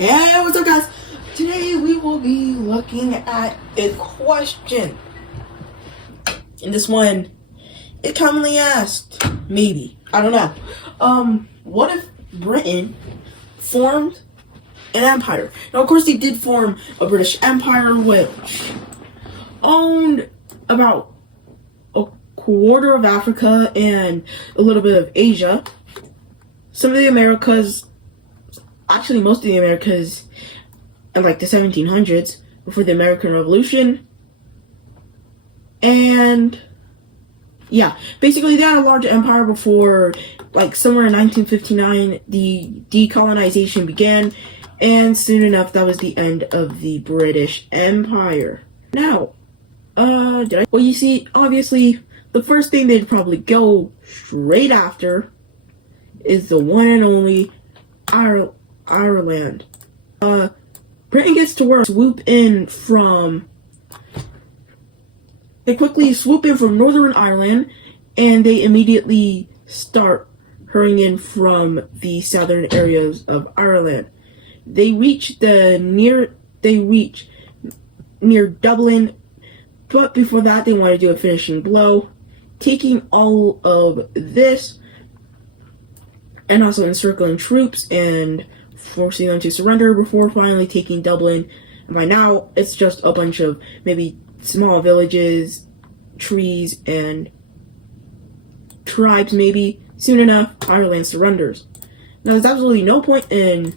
Hey, what's up, guys? Today we will be looking at a question. And this one is commonly asked. Maybe. I don't know. What if Britain formed an empire? Now, of course, they did form a British Empire, which owned about a quarter of Africa and a little bit of Asia. Some of the Americas, actually most of the Americas in like the 1700s, before the American Revolution. And yeah, basically they had a large empire before, like somewhere in 1959, the decolonization began, and soon enough that was the end of the British Empire. Now, well, you see, obviously the first thing they'd probably go straight after is the one and only Ireland. Britain gets to work, they quickly swoop in from Northern Ireland, and they immediately start hurrying in from the southern areas of Ireland. They reach near Dublin, but before that they want to do a finishing blow, taking all of this and also encircling troops and forcing them to surrender before finally taking Dublin. And by now, it's just a bunch of maybe small villages, trees, and tribes maybe. Soon enough, Ireland surrenders. Now, there's absolutely no point in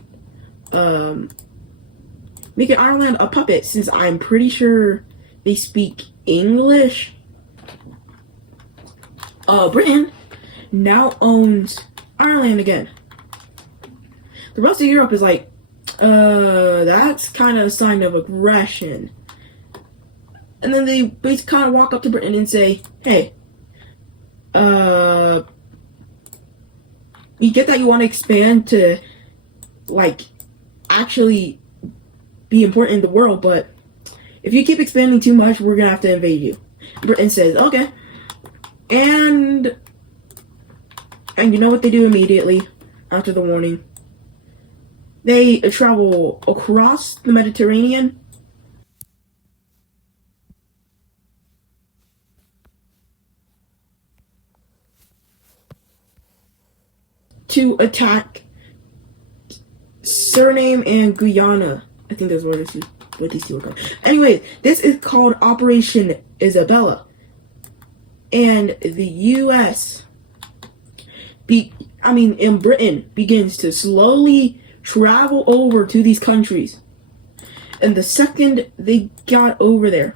making Ireland a puppet, since I'm pretty sure they speak English. Britain now owns Ireland again. The rest of Europe is like, that's kind of a sign of aggression. And then they basically kind of walk up to Britain and say, hey, you get that you want to expand to, like, actually be important in the world, but if you keep expanding too much, we're going to have to invade you. Britain says, okay. And you know what they do immediately after the warning? They travel across the Mediterranean to attack Suriname and Guyana. I think that's what these two are called. Anyway, this is called Operation Isabella. And the U.S. in Britain begins to slowly travel over to these countries. And the second they got over there,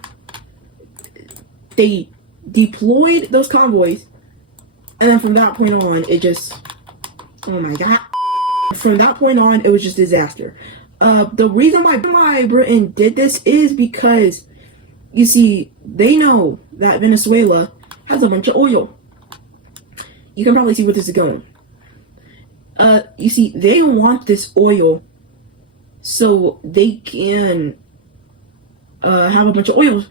they deployed those convoys. And then from that point on, it just, oh my god. From that point on, it was just disaster. The reason why Britain did this is because, you see, they know that Venezuela has a bunch of oil. You can probably see where this is going. You see, they want this oil so they can have a bunch of oil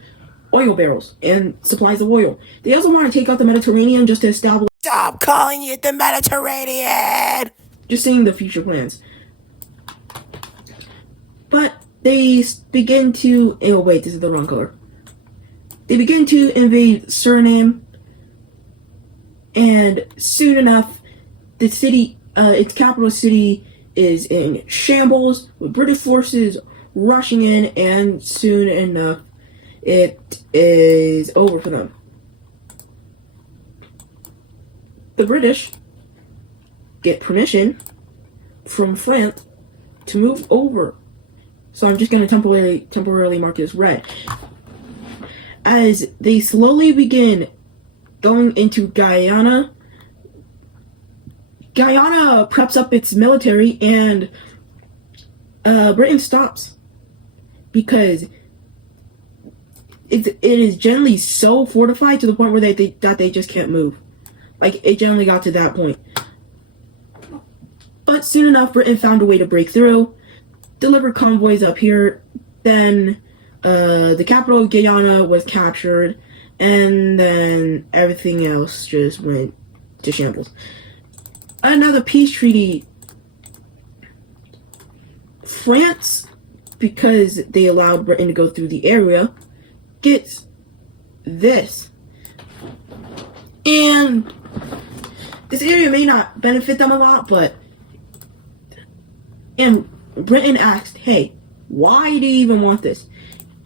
barrels and supplies of oil. They also want to take out the Mediterranean just to establish. Stop calling it the Mediterranean! Just saying the future plans. But they begin to. Oh wait, this is the wrong color. They begin to invade Suriname, and soon enough, the city. Its capital city is in shambles, with British forces rushing in, and soon enough, it is over for them. The British get permission from France to move over. So I'm just going to temporarily mark this red. As they slowly begin going into Guyana, Guyana preps up its military, and Britain stops because it is generally so fortified to the point where they just can't move. Like, it generally got to that point. But soon enough, Britain found a way to break through, deliver convoys up here. Then the capital of Guyana was captured, and then everything else just went to shambles. Another peace treaty France, because they allowed Britain to go through the area, gets this. And this area may not benefit them a lot, and Britain asked, hey, why do you even want this?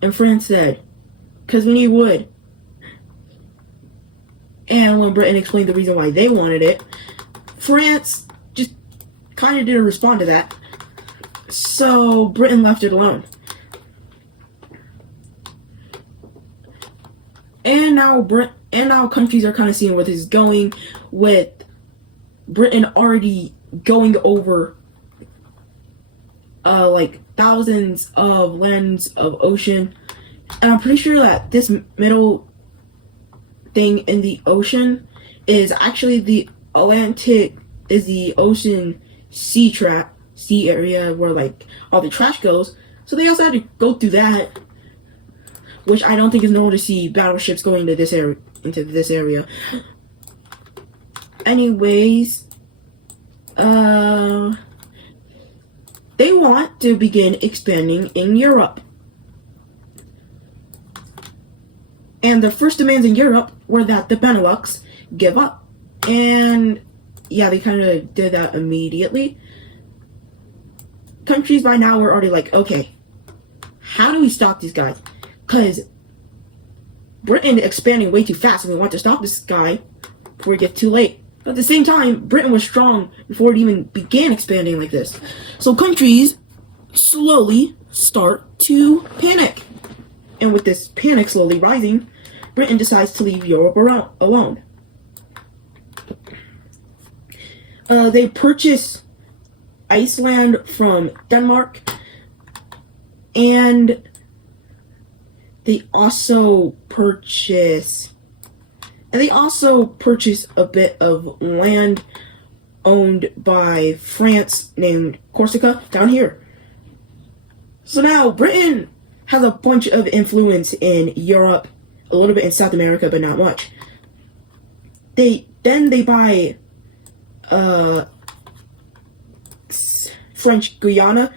And France said, because we need wood. And when Britain explained the reason why they wanted it, France just kind of didn't respond to that. So Britain left it alone. And now countries are kind of seeing where this is going, with Britain already going over like thousands of lands of ocean. And I'm pretty sure that this middle thing in the ocean is actually the Atlantic, is the ocean sea area where like all the trash goes. So they also had to go through that, which I don't think is normal to see battleships going into this area. Anyways, they want to begin expanding in Europe. And the first demands in Europe were that the Benelux give up. And yeah, they kind of did that immediately. Countries by now were already like, okay, how do we stop these guys? Because Britain expanding way too fast, and we want to stop this guy before it gets too late. But at the same time, Britain was strong before it even began expanding like this. So countries slowly start to panic. And with this panic slowly rising, Britain decides to leave Europe alone. They purchase Iceland from Denmark, and they also purchase a bit of land owned by France named Corsica down here. So now Britain has a bunch of influence in Europe, a little bit in South America, but not much. They buy French Guyana,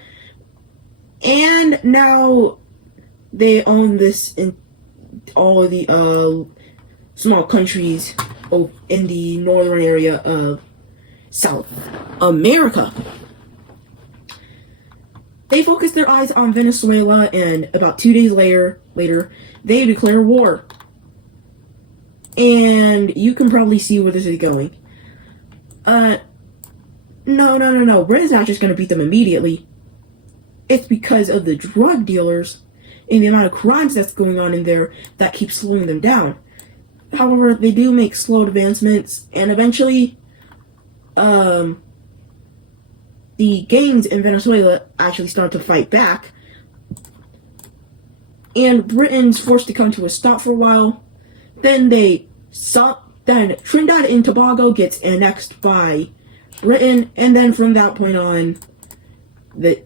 and now they own this in all of the small countries in the northern area of South America. They focus their eyes on Venezuela, and about 2 days later, they declare war. And you can probably see where this is going. No. Britain's not just going to beat them immediately. It's because of the drug dealers and the amount of crimes that's going on in there that keeps slowing them down. However, they do make slow advancements, and eventually, the gangs in Venezuela actually start to fight back, and Britain's forced to come to a stop for a while. Then Trinidad and Tobago gets annexed by Britain, and then from that point on, the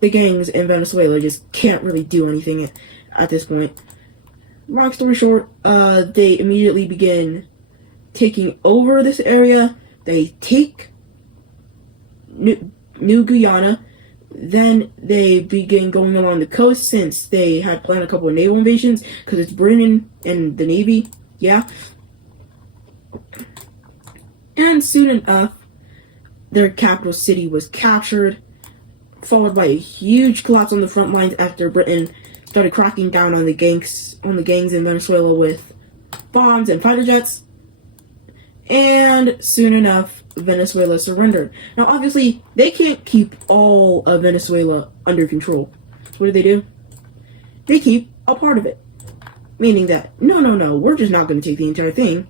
gangs in Venezuela just can't really do anything at this point. Long story short, they immediately begin taking over this area. They take New Guyana. Then they begin going along the coast, since they had planned a couple of naval invasions, because it's Britain and the Navy, yeah. And soon enough, their capital city was captured, followed by a huge collapse on the front lines after Britain started cracking down on the gangs in Venezuela with bombs and fighter jets. And soon enough, Venezuela surrendered. Now, obviously, they can't keep all of Venezuela under control. So what do? They keep a part of it. Meaning that, no, we're just not going to take the entire thing.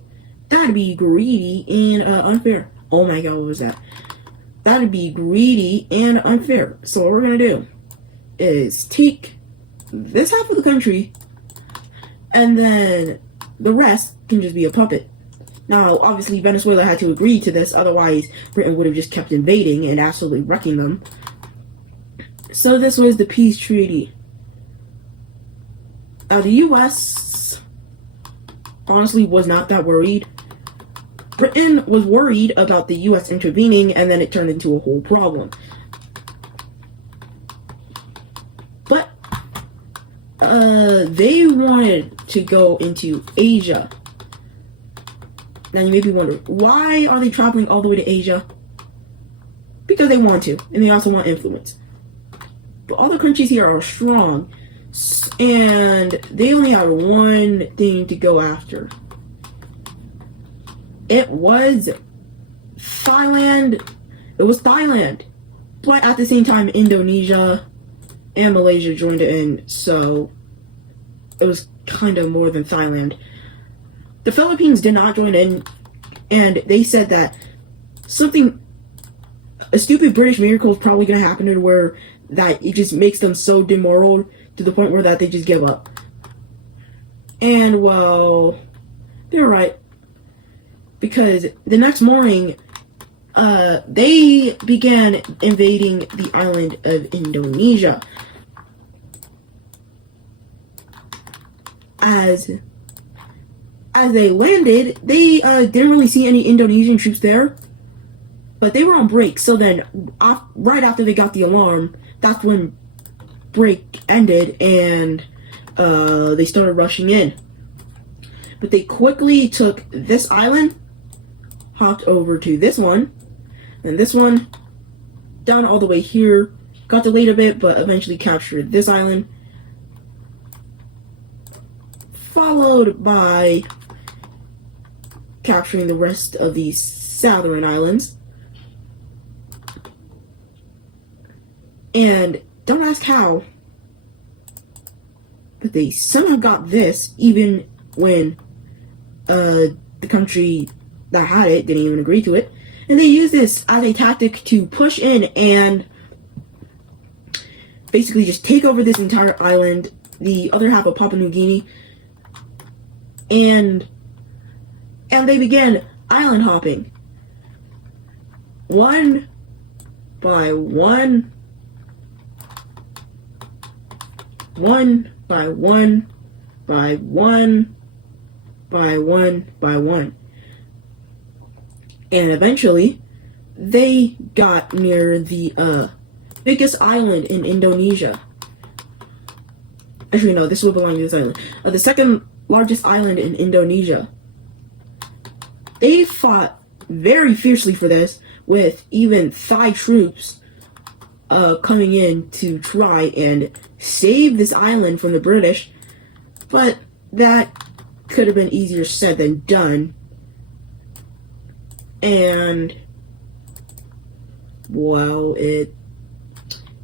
That'd be greedy and unfair. Oh my god, what was that? That'd be greedy and unfair. So what we're going to do is take this half of the country, and then the rest can just be a puppet. Now, obviously, Venezuela had to agree to this, otherwise Britain would have just kept invading and absolutely wrecking them. So this was the peace treaty. Now, the U.S. honestly was not that worried. Britain was worried about the U.S. intervening, and then it turned into a whole problem. They wanted to go into Asia. Now you may be wondering, why are they traveling all the way to Asia? Because they want to, and they also want influence. But all the countries here are strong, and they only have one thing to go after. It was Thailand. It was Thailand. But at the same time, Indonesia and Malaysia joined in, so it was kind of more than Thailand. The Philippines did not join in, and they said that a stupid British miracle is probably going to happen to where that it just makes them so demoralized to the point where that they just give up. And, well, they're right. Because the next morning, they began invading the island of Indonesia. As they landed, they didn't really see any Indonesian troops there, but they were on break. So then, right after they got the alarm, that's when break ended, and they started rushing in. But they quickly took this island, hopped over to this one, and this one, down all the way here, got delayed a bit, but eventually captured this island, followed by capturing the rest of these southern islands. And don't ask how, but they somehow got this even when the country that had it didn't even agree to it. And they used this as a tactic to push in and basically just take over this entire island, the other half of Papua New Guinea, and they began island hopping. One by one, one by one, by one, by one, by one. And eventually, they got near the biggest island in Indonesia. Actually, no, this will belong to this island. The second largest island in Indonesia. They fought very fiercely for this, with even Thai troops coming in to try and save this island from the British. But that could have been easier said than done. And, well, it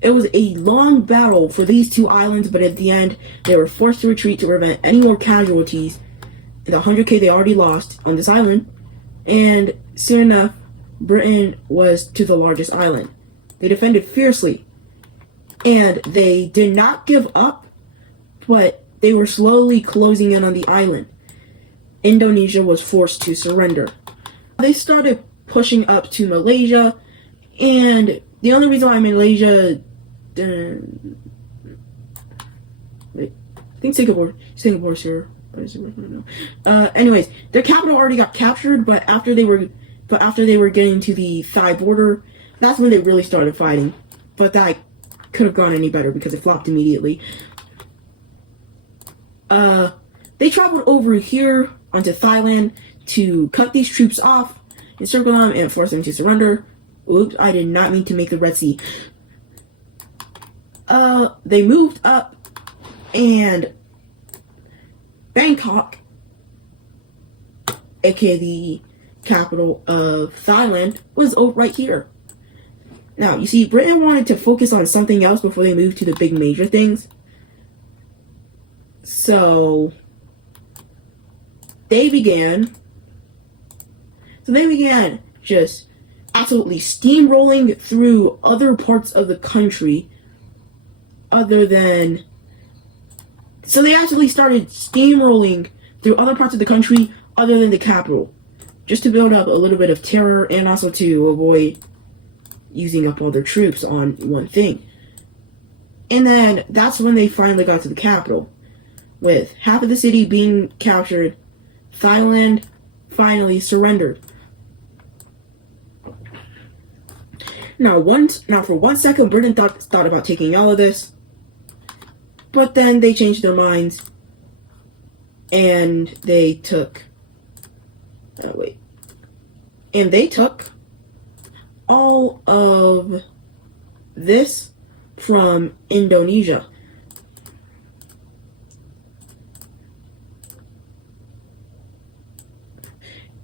was a long battle for these two islands, but at the end, they were forced to retreat to prevent any more casualties in the 100K they already lost on this island. And soon enough, Britain was to the largest island. They defended fiercely, and they did not give up, but they were slowly closing in on the island. Indonesia was forced to surrender. They started pushing up to Malaysia, and the only reason why Malaysia, I think Singapore's here. Anyways, their capital already got captured, but after they were getting to the Thai border, that's when they really started fighting. But that could have gone any better because it flopped immediately. They traveled over here onto Thailand to cut these troops off, encircle them, and force them to surrender. Oops, I did not mean to make the Red Sea. They moved up, and Bangkok, aka the capital of Thailand, was right here. Now, you see, Britain wanted to focus on something else before they moved to the big major things. So they began just absolutely steamrolling through other parts of the country so they actually started steamrolling through other parts of the country other than the capital, just to build up a little bit of terror and also to avoid using up all their troops on one thing. And then that's when they finally got to the capital. With half of the city being captured, Thailand finally surrendered. Now, for one second, Britain thought about taking all of this, But then they changed their minds, and they took, and they took all of this from Indonesia.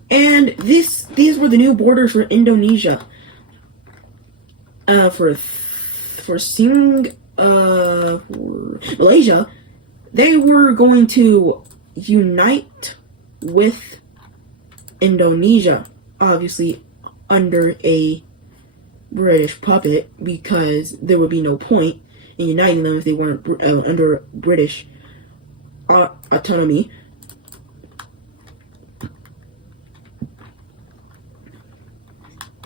And these were the new borders for Indonesia. For Malaysia, they were going to unite with Indonesia, obviously under a British puppet, because there would be no point in uniting them if they weren't under British autonomy.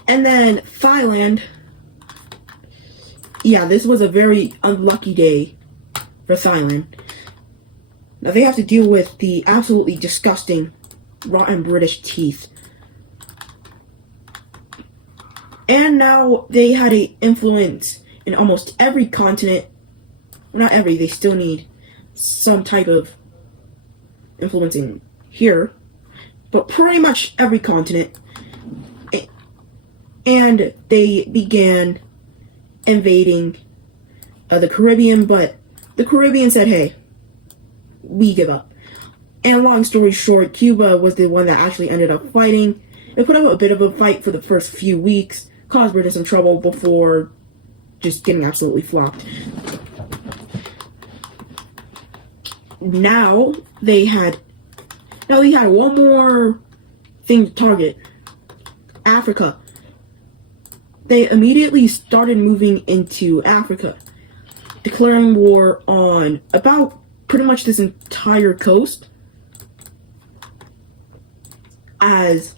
And then Thailand, yeah, this was a very unlucky day for Thailand. Now they have to deal with the absolutely disgusting, rotten British teeth. And now they had an influence in almost every continent. Well, not every, they still need some type of influence in here. But pretty much every continent. And they began invading the Caribbean, but the Caribbean said, hey, we give up. And long story short, Cuba was the one that actually ended up fighting. They put up a bit of a fight for the first few weeks, caused Britain some trouble before just getting absolutely flopped. Now they had one more thing to target. Africa. They immediately started moving into Africa, declaring war on about pretty much this entire coast, as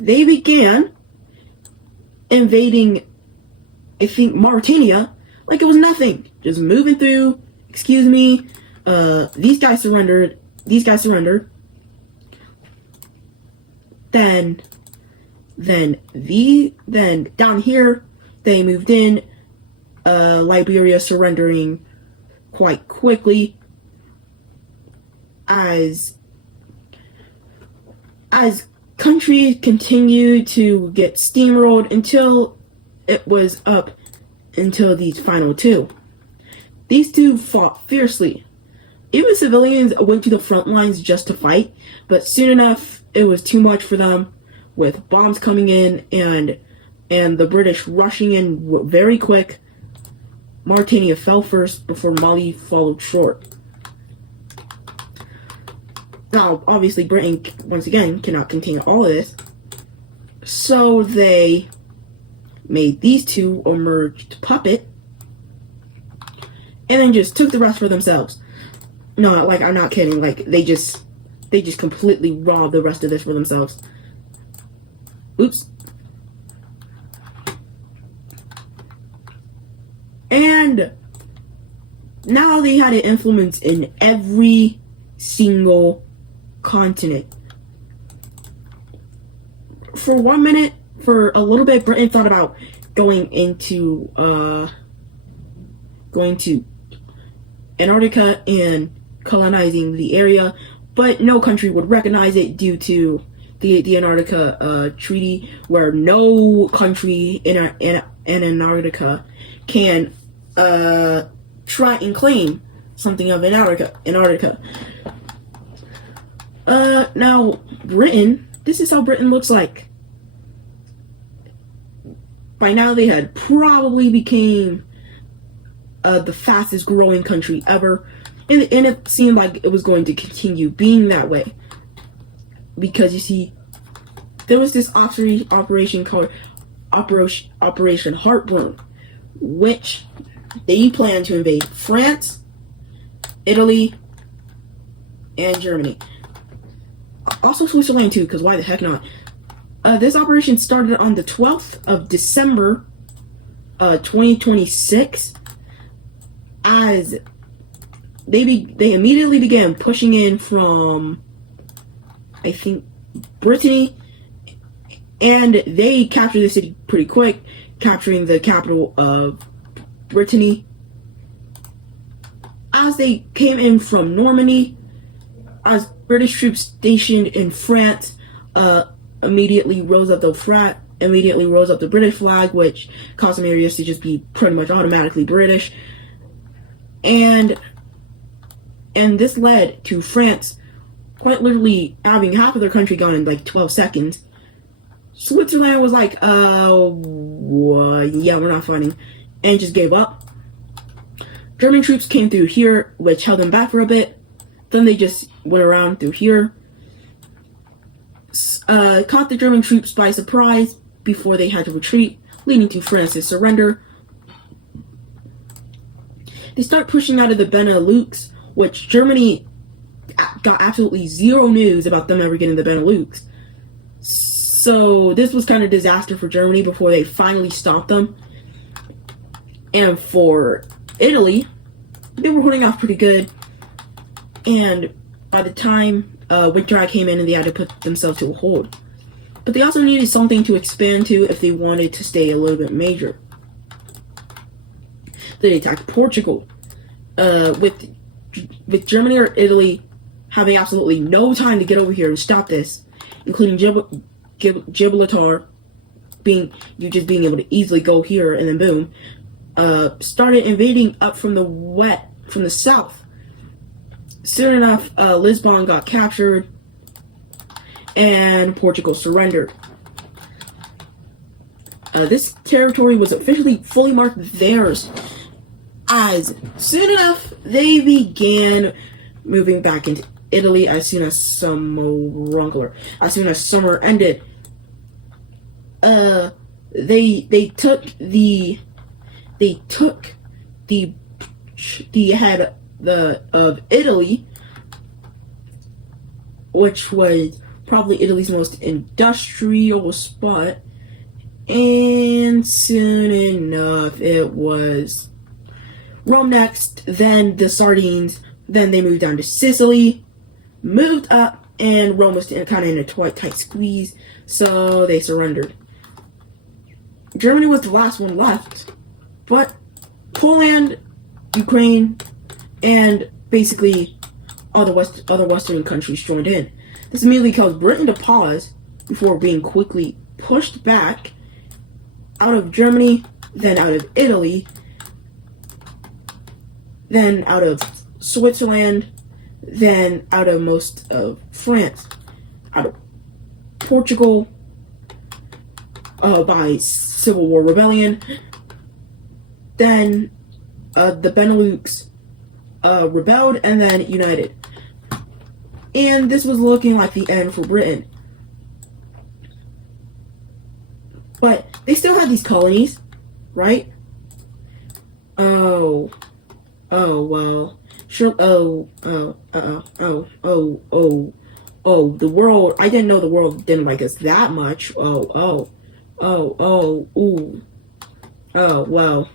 they began invading, I think, Mauritania like it was nothing. Just moving through, excuse me, these guys surrendered. Then down here, they moved in, Liberia surrendering quite quickly as countries continued to get steamrolled until it was up until these final two. These two fought fiercely. Even civilians went to the front lines just to fight, but soon enough it was too much for them, with bombs coming in and the British rushing in very quick. Mauritania fell first before Mali followed short. Now, obviously, Britain, once again, cannot contain all of this, so they made these two a merged puppet, and then just took the rest for themselves. No, like, I'm not kidding, like, they just completely robbed the rest of this for themselves. Oops. And now they had an influence in every single continent. For 1 minute, for a little bit, Britain thought about going to Antarctica and colonizing the area, but no country would recognize it due to the Antarctica treaty, where no country in Antarctica can try and claim something of Antarctica. Now Britain, this is how Britain looks like. By now they had probably became the fastest growing country ever, and it seemed like it was going to continue being that way. Because you see, there was this operation called Operation Heartburn, which they planned to invade France, Italy, and Germany. Also Switzerland too, because why the heck not? This operation started on the 12th of December, 2026, as they immediately began pushing in from, I think, Brittany, and they captured the city pretty quick, capturing the capital of Brittany. as they came in from Normandy, as British troops stationed in France immediately rose up the British flag, which caused some areas to just be pretty much automatically British. And this led to France quite literally having half of their country gone in like 12 seconds. Switzerland was like, yeah, we're not fighting, and just gave up. German troops came through here, which held them back for a bit. Then they just went around through here, caught the German troops by surprise before they had to retreat, leading to France's surrender. They start pushing out of the Benelux, which Germany got absolutely zero news about them ever getting the Benelux. So this was kind of a disaster for Germany before they finally stopped them. And for Italy, they were holding off pretty good. And by the time winter came in, and they had to put themselves to a hold. But they also needed something to expand to if they wanted to stay a little bit major. They attacked Portugal, with Germany or Italy having absolutely no time to get over here and stop this, including Gibraltar being able to easily go here and then boom, started invading up from the south. Soon enough, Lisbon got captured and Portugal surrendered. This territory was officially fully marked theirs, as soon enough they began moving back into Italy as soon as summer ended. They took the head of Italy, which was probably Italy's most industrial spot, and soon enough it was Rome next, then the Sardines, then they moved down to Sicily, moved up, and Rome was kind of in a tight squeeze, so they surrendered. Germany was the last one left, but Poland, Ukraine, and basically other Western countries joined in. This immediately caused Britain to pause before being quickly pushed back out of Germany, then out of Italy, then out of Switzerland, then out of most of France, out of Portugal by Civil War rebellion, then the Benelux rebelled and then united. And this was looking like the end for Britain. But they still had these colonies, right? Oh, well. Sure. The world. I didn't know the world didn't like us that much. Oh, well.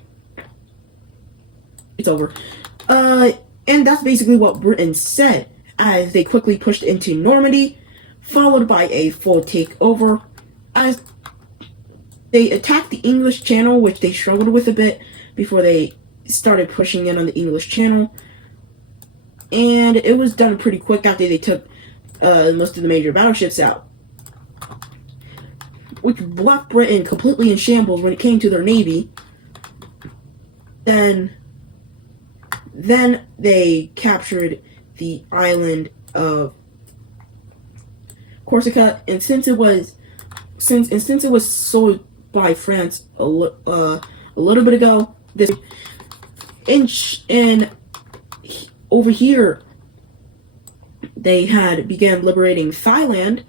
It's over. And that's basically what Britain said as they quickly pushed into Normandy, followed by a full takeover as they attacked the English Channel, which they struggled with a bit before they started pushing in on the English Channel. And it was done pretty quick after they took most of the major battleships out, which left Britain completely in shambles when it came to their navy. Then they captured the island of Corsica, and since it was sold by France a little bit ago, and over here they had began liberating Thailand,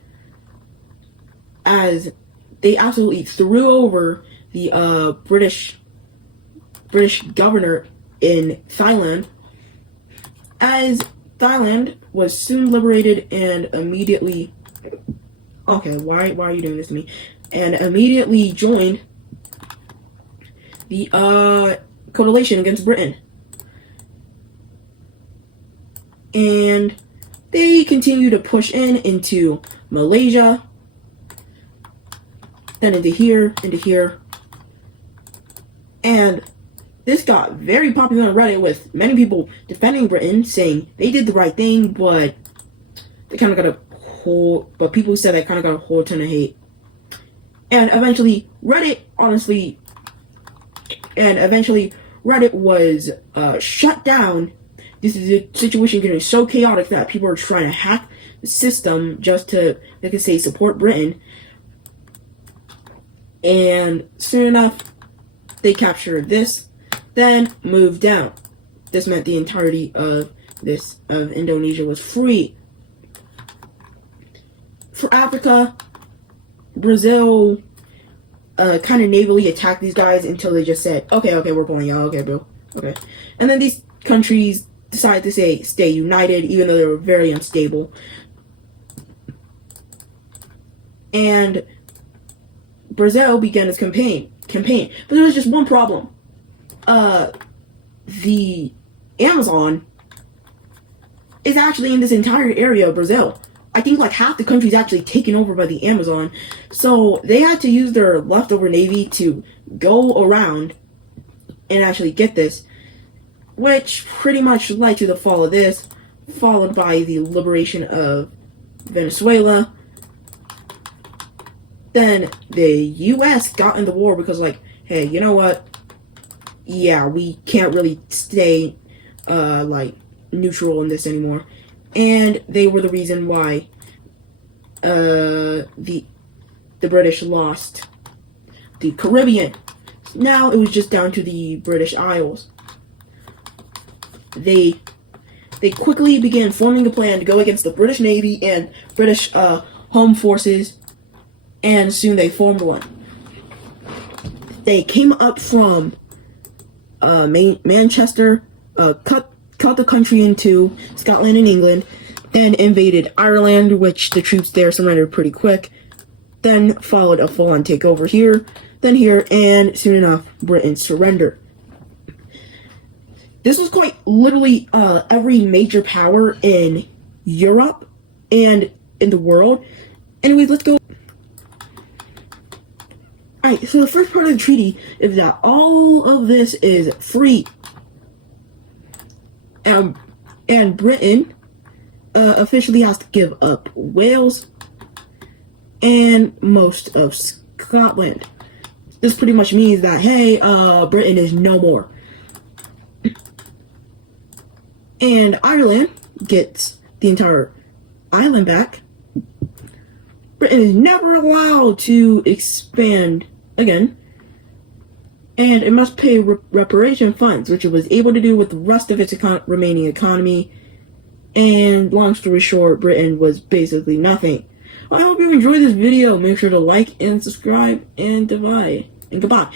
as they absolutely threw over the British governor in Thailand, as Thailand was soon liberated and immediately... Okay, why are you doing this to me? And immediately joined the coalition against Britain. And they continue to push into Malaysia, then into here, and This got very popular on Reddit with many people defending Britain, saying they did the right thing, but they kind of got but people said they kind of got a whole ton of hate. And eventually, Reddit was shut down. This is a situation getting so chaotic that people are trying to hack the system just to, like I say, support Britain. And soon enough, they captured this, then moved down. This meant the entirety of Indonesia was free. For Africa, Brazil kind of navally attacked these guys until they just said, okay, we're pulling out, okay, bro, okay. And then these countries decided to stay united, even though they were very unstable. And Brazil began its campaign, but there was just one problem. The Amazon is actually in this entire area of Brazil. I think like half the country is actually taken over by the Amazon. So they had to use their leftover navy to go around and actually get this, which pretty much led to the fall of this, followed by the liberation of Venezuela. Then the US got in the war because, like, hey, you know what? Yeah, we can't really stay, like, neutral in this anymore. And they were the reason why the British lost the Caribbean. Now it was just down to the British Isles. They quickly began forming a plan to go against the British Navy and British home forces, and soon they formed one. They came up from Manchester, cut the country into Scotland and England, then invaded Ireland, which the troops there surrendered pretty quick. Then followed a full-on takeover here, then here, and soon enough, Britain surrendered. This was quite literally every major power in Europe and in the world. Anyways, let's go. Alright, so the first part of the treaty is that all of this is free. And Britain officially has to give up Wales and most of Scotland. This pretty much means that, hey, Britain is no more. And Ireland gets the entire island back. Britain is never allowed to expand again. And it must pay reparation funds, which it was able to do with the rest of its remaining economy. And long story short, Britain was basically nothing. I hope you enjoyed this video. Make sure to like and subscribe and goodbye.